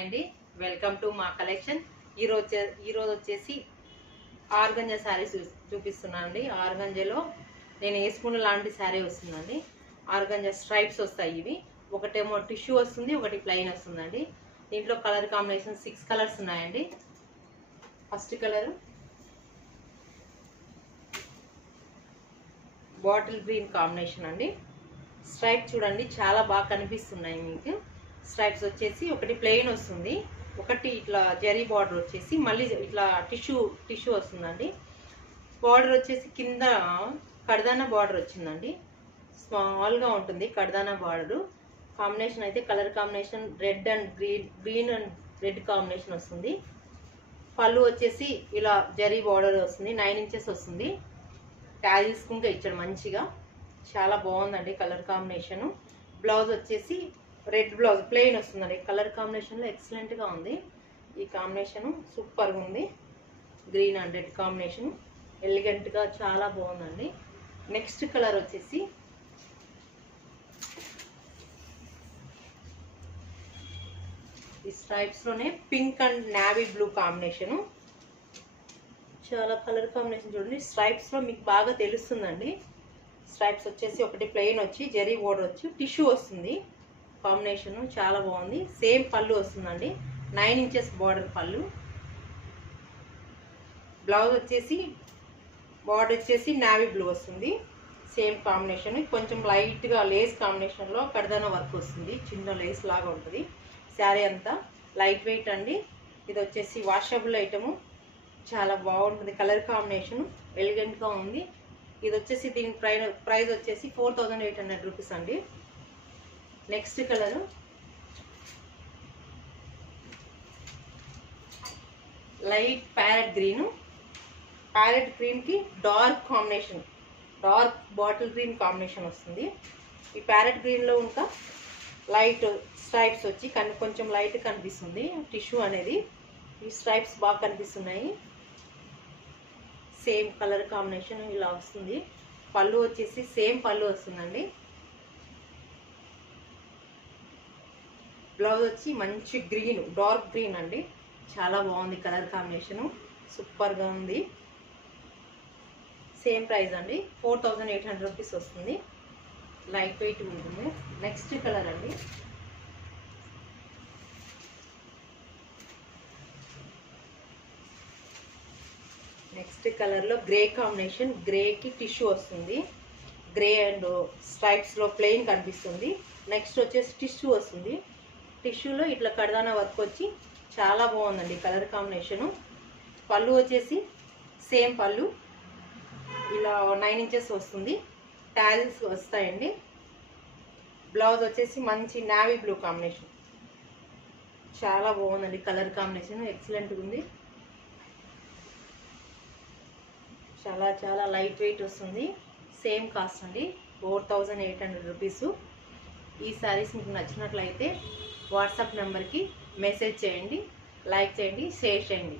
అండి welcome to మా collection. ఈరోజు వచ్చేసి ఆర్గంజా శారీస్ చూపిస్తున్నాను అండి. ఆర్గంజాలో నేను వేసుకున్న లాంటి శారీ వస్తుందండి. ఆర్గంజా స్ట్రైప్స్ వస్తాయి. ఇవి ఒకటేమో టిష్యూ వస్తుంది, ఒకటి ప్లెయిన్ వస్తుందండి. దీంట్లో కలర్ కాంబినేషన్ 6 కలర్స్ ఉన్నాయండి. First colour bottle green combination అండి. స్ట్రైప్ చూడండి చాలా బాగా కనిపిస్తున్నాయి మీకు. స్ట్రైప్స్ వచ్చేసి ఒకటి ప్లెయిన్ వస్తుంది, ఒకటి ఇట్లా జరీ బార్డర్ వచ్చేసి మళ్ళీ ఇట్లా టిష్యూ వస్తుందండి. బార్డర్ వచ్చేసి కింద కడదానా బార్డర్ వచ్చిందండి. స్మాల్గా ఉంటుంది కడదానా బార్డర్. కాంబినేషన్ అయితే colour combination red and green and red combination వస్తుంది. పళ్ళు వచ్చేసి ఇలా జరీ బార్డర్ వస్తుంది, 9 ఇంచెస్ వస్తుంది. ట్యాజిల్స్ కుంటే ఇచ్చాడు మంచిగా, చాలా బాగుందండి కలర్ కాంబినేషన్. బ్లౌజ్ వచ్చేసి రెడ్ బ్లౌజ్ ప్లెయిన్ వస్తుందండి. కలర్ కాంబినేషన్లో ఎక్సలెంట్గా ఉంది. ఈ కాంబినేషన్ సూపర్గా ఉంది. గ్రీన్ అండ్ రెడ్ కాంబినేషన్ ఎలిగెంట్గా చాలా బాగుందండి. నెక్స్ట్ కలర్ వచ్చేసి ఈ స్ట్రైప్స్లోనే pink and navy blue combination. చాలా కలర్ కాంబినేషన్ చూడండి. స్ట్రైప్స్లో మీకు బాగా తెలుస్తుందండి. స్ట్రైప్స్ వచ్చేసి ఒకటి ప్లెయిన్ వచ్చి జరీ బోర్డర్ వచ్చి టిష్యూ వస్తుంది. కాంబినేషన్ చాలా బాగుంది. సేమ్ పళ్ళు వస్తుందండి, 9 ఇంచెస్ బార్డర్ పళ్ళు. బ్లౌజ్ వచ్చేసి బార్డర్ వచ్చేసి నావీ బ్లూ వస్తుంది. సేమ్ కాంబినేషన్, కొంచెం లైట్గా లేస్ కాంబినేషన్లో కడదానా వర్క్ వస్తుంది. చిన్న లేస్ లాగా ఉంటుంది. శారీ అంతా లైట్ వెయిట్ అండి. ఇది వచ్చేసి వాషబుల్ ఐటము, చాలా బాగుంటుంది. కలర్ కాంబినేషన్ ఎలిగెంట్గా ఉంది. ఇది వచ్చేసి దీని ప్రైస్ వచ్చేసి 4800 రూపీస్ అండి. Next colour light parrot green. Parrot గ్రీన్కి dark combination, dark bottle green combination వస్తుంది. ఈ ప్యారెట్ గ్రీన్లో ఇంకా లైట్ స్ట్రైప్స్ వచ్చి కొంచెం లైట్ కనిపిస్తుంది టిష్యూ అనేది. ఈ స్ట్రైప్స్ బాగా కనిపిస్తున్నాయి. సేమ్ కలర్ కాంబినేషన్ ఇలా వస్తుంది. పళ్ళు వచ్చేసి సేమ్ పళ్ళు వస్తుందండి. బ్లౌజ్ వచ్చి మంచి గ్రీన్, డార్క్ గ్రీన్ అండి. చాలా బాగుంది కలర్ కాంబినేషను, సూపర్గా ఉంది. సేమ్ ప్రైస్ అండి, 4800 రూపీస్ వస్తుంది. లైట్ వెయిట్ ఉంటుంది. నెక్స్ట్ కలర్ అండి నెక్స్ట్ కలర్లో గ్రే కాంబినేషన్. గ్రేకి టిష్యూ వస్తుంది. గ్రే అండ్ స్ట్రైప్స్లో ప్లెయిన్ కనిపిస్తుంది. నెక్స్ట్ వచ్చేసి టిష్యూ వస్తుంది. టిష్యూలో ఇట్లా కడదానా వర్క్ వచ్చి చాలా బాగుందండి కలర్ కాంబినేషను. పళ్ళు వచ్చేసి సేమ్ పళ్ళు, ఇలా 9 ఇంచెస్ వస్తుంది. ట్యాజిల్స్ వస్తాయండి. బ్లౌజ్ వచ్చేసి మంచి నావీ బ్లూ కాంబినేషన్, చాలా బాగుందండి కలర్ కాంబినేషన్ ఎక్సలెంట్గా ఉంది. చాలా చాలా లైట్ వెయిట్ వస్తుంది. సేమ్ కాస్ట్ అండి, 4800 రూపీస్. ఈ శారీస్ మీకు నచ్చినట్లయితే వాట్సాప్ నెంబర్కి మెసేజ్ చేయండి, లైక్ చేయండి, షేర్ చేయండి.